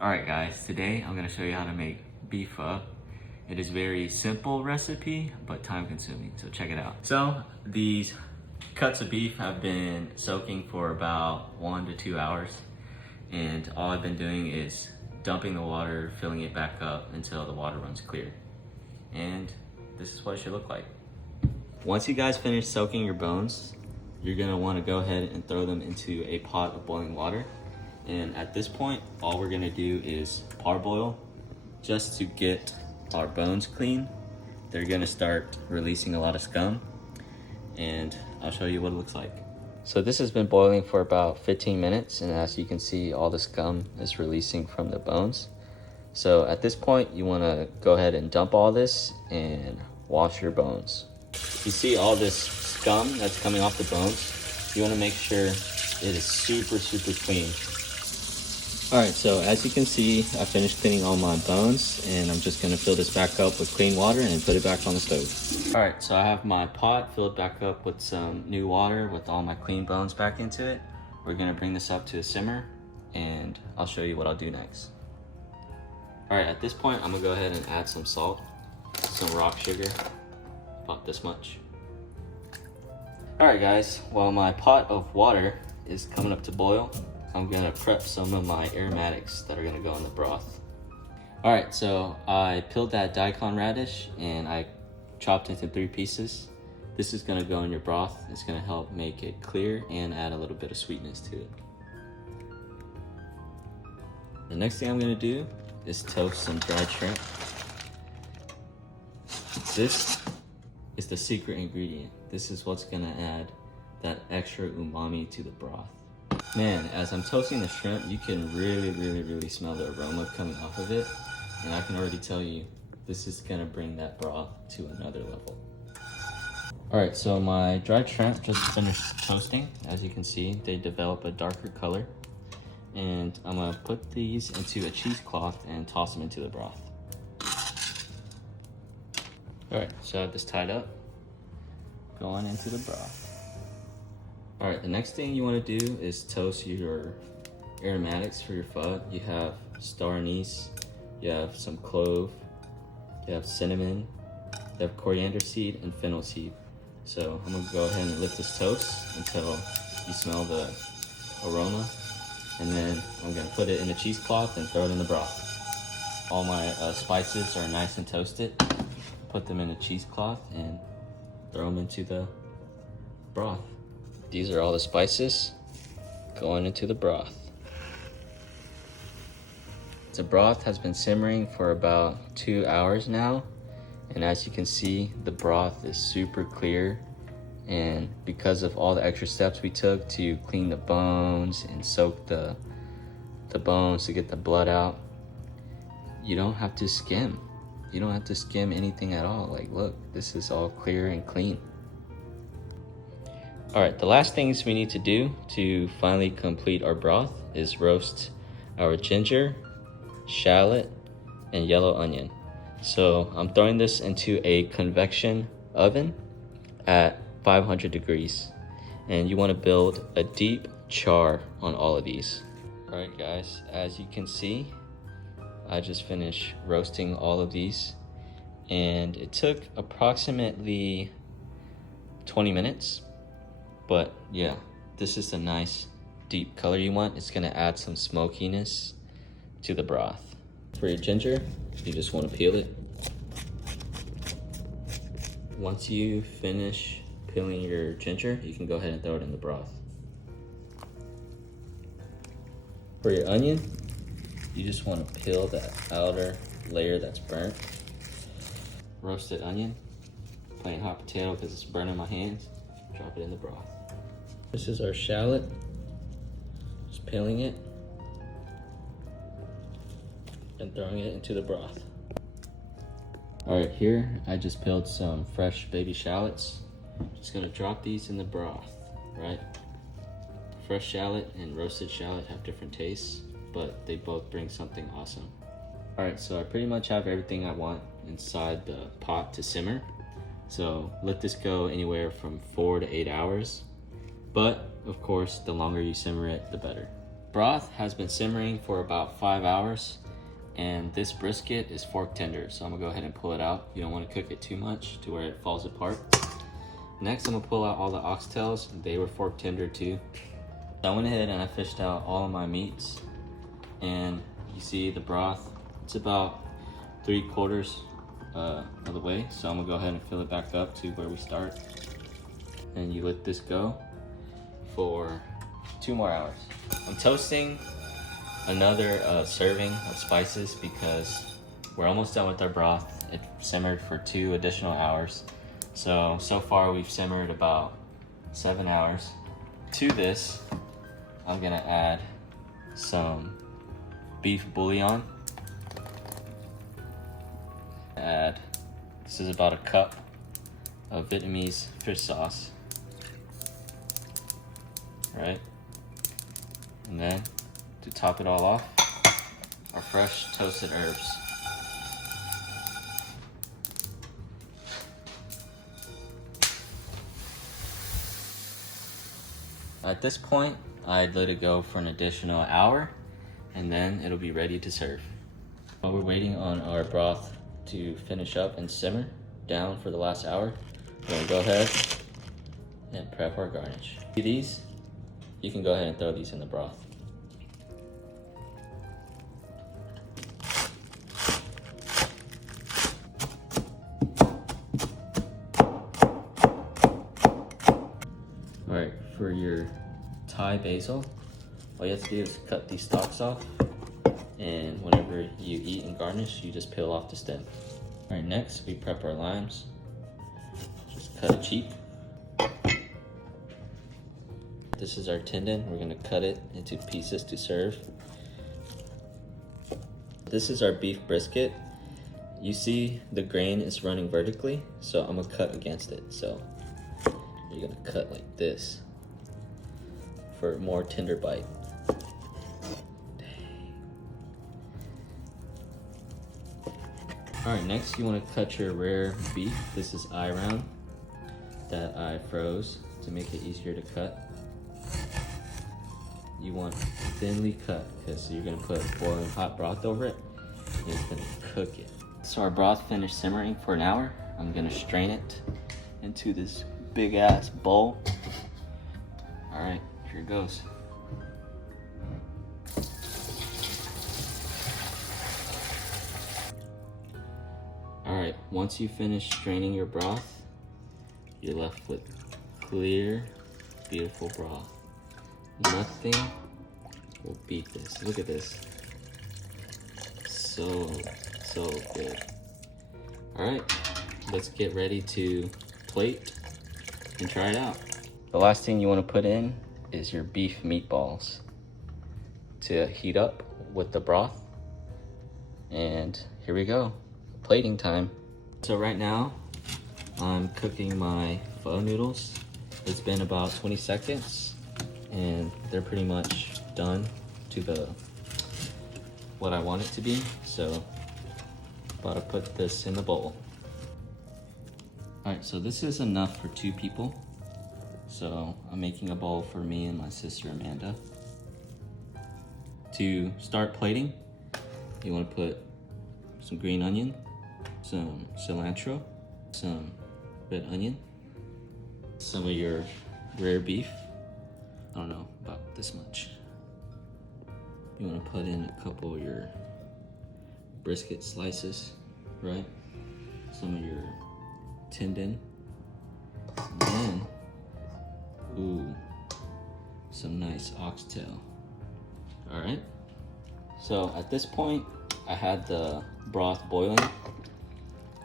Alright guys, today I'm going to show you how to make beef pho. It is a very simple recipe, but time consuming, so check it out. So these cuts of beef have been soaking for about 1 to 2 hours, and all I've been doing is dumping the water, filling it back up until the water runs clear. And this is what it should look like. Once you guys finish soaking your bones, you're going to want to go ahead and throw them into a pot of boiling water. And at this point, all we're gonna do is parboil just to get our bones clean. They're gonna start releasing a lot of scum, and I'll show you what it looks like. So this has been boiling for about 15 minutes, and as you can see, all the scum is releasing from the bones. So at this point, you wanna go ahead and dump all this and wash your bones. You see all this scum that's coming off the bones, you wanna make sure it is super clean. Alright, so as you can see, I finished cleaning all my bones, and I'm just going to fill this back up with clean water and put it back on the stove. Alright, so I have my pot filled back up with some new water with all my clean bones back into it. We're going to bring this up to a simmer, and I'll show you what I'll do next. Alright, at this point, I'm going to go ahead and add some salt, some rock sugar, about this much. Alright guys, while my pot of water is coming up to boil, I'm gonna prep some of my aromatics that are gonna go in the broth. Alright, so I peeled that daikon radish and I chopped it into 3 pieces. This is gonna go in your broth. It's gonna help make it clear and add a little bit of sweetness to it. The next thing I'm gonna do is toast some dried shrimp. This is the secret ingredient. This is what's gonna add that extra umami to the broth. Man, as I'm toasting the shrimp, you can really smell the aroma coming off of it. And I can already tell you, this is gonna bring that broth to another level. Alright, so my dried shrimp just finished toasting. As you can see, they develop a darker color. And I'm gonna put these into a cheesecloth and toss them into the broth. Alright, so I have this tied up. Going into the broth. Alright, the next thing you want to do is toast your aromatics for your pho. You have star anise, you have some clove, you have cinnamon, you have coriander seed and fennel seed. So I'm going to go ahead and lift this toast until you smell the aroma. And then I'm going to put it in a cheesecloth and throw it in the broth. All my spices are nice and toasted. Put them in a cheesecloth and throw them into the broth. These are all the spices going into the broth. The broth has been simmering for about 2 hours now. And as you can see, the broth is super clear. And because of all the extra steps we took to clean the bones and soak the bones to get the blood out, you don't have to skim. You don't have to skim anything at all. Like, look, this is all clear and clean. Alright, the last things we need to do to finally complete our broth is roast our ginger, shallot, and yellow onion. So I'm throwing this into a convection oven at 500 degrees. And you want to build a deep char on all of these. Alright guys, as you can see, I just finished roasting all of these. And it took approximately 20 minutes. But yeah, this is a nice deep color you want. It's gonna add some smokiness to the broth. For your ginger, you just wanna peel it. Once you finish peeling your ginger, you can go ahead and throw it in the broth. For your onion, you just wanna peel that outer layer that's burnt. Roasted onion, plain hot potato because it's burning my hands. Drop it in the broth. This is our shallot. Just peeling it and throwing it into the broth. Alright, here I just peeled some fresh baby shallots. Just gonna drop these in the broth, right? Fresh shallot and roasted shallot have different tastes, but they both bring something awesome. Alright, so I pretty much have everything I want inside the pot to simmer. So let this go anywhere from 4 to 8 hours. But of course, the longer you simmer it, the better. broth has been simmering for about 5 hours, and this brisket is fork tender, so I'm gonna go ahead and pull it out. You don't want to cook it too much to where it falls apart. Next, I'm gonna pull out all the oxtails. They were fork tender too. I went ahead and I fished out all of my meats, and you see the broth, it's about 3/4 of the way. So I'm gonna go ahead and fill it back up to where we start. And you let this go for 2 more hours. I'm toasting another serving of spices because we're almost done with our broth. It simmered for 2 additional hours. So far we've simmered about 7 hours. To this, I'm gonna add some beef bouillon. This is about a cup of Vietnamese fish sauce. Right? And then to top it all off, our fresh toasted herbs. At this point, I'd let it go for an additional hour, and then it'll be ready to serve. While we're waiting on our broth to finish up and simmer down for the last hour, we're gonna go ahead and prep our garnish. These, you can go ahead and throw these in the broth. All right, for your Thai basil, all you have to do is cut these stalks off, and whenever you eat and garnish, you just peel off the stem. All right, next we prep our limes. Just cut it cheap. This is our tendon. We're gonna cut it into pieces to serve. This is our beef brisket. You see the grain is running vertically, so I'm gonna cut against it. So you're gonna cut like this for a more tender bite. All right, next you want to cut your rare beef. This is eye round that I froze to make it easier to cut. You want thinly cut because you're gonna put boiling hot broth over it and it's gonna cook it. So our broth finished simmering for an hour. I'm gonna strain it into this big ass bowl. All right, here it goes. All right, once you finish straining your broth, you're left with clear, beautiful broth. Nothing will beat this. Look at this. So good. All right, let's get ready to plate and try it out. The last thing you want to put in is your beef meatballs to heat up with the broth. And here we go, plating time. So right now, I'm cooking my pho noodles. It's been about 20 seconds and they're pretty much done to what I want it to be. So about to put this in the bowl. All right, so this is enough for 2 people. So I'm making a bowl for me and my sister Amanda. To start plating, you want to put some green onion, some cilantro, some red onion, some of your rare beef. I don't know, about this much. You want to put in a couple of your brisket slices, right? Some of your tendon, and then, ooh, some nice oxtail. All right. So at this point, I had the broth boiling.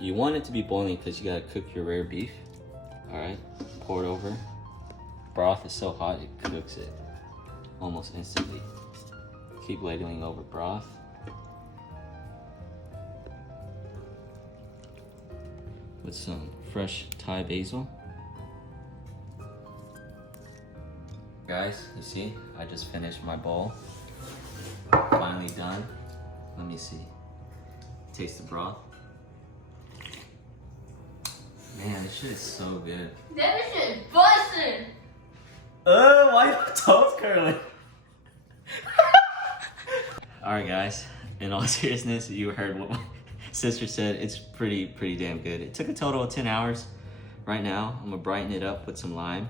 You want it to be boiling because you gotta cook your rare beef. All right, pour it over. Broth is so hot, it cooks it almost instantly. Keep ladling over broth. With some fresh Thai basil. Guys, you see, I just finished my bowl. Finally done. Let me see. Taste the broth. Man, this shit is so good. That shit is busting. Why your toes curling? All right, guys. In all seriousness, you heard what my sister said. It's pretty damn good. It took a total of 10 hours. Right now, I'm gonna brighten it up with some lime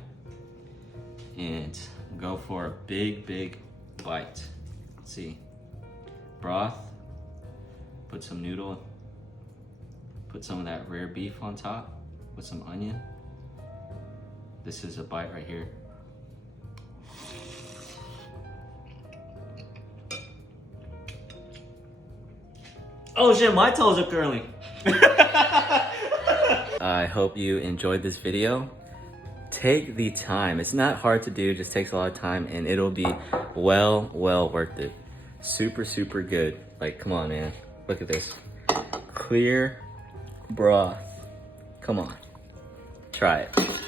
and go for a big bite. Let's see. Broth, put some noodle, put some of that rare beef on top with some onion. This is a bite right here. Oh shit, my toes are curly. I hope you enjoyed this video. Take the time. It's not hard to do, just takes a lot of time, and it'll be well worth it. Super good. Like, come on, man. Look at this. Clear broth. Come on. Try it.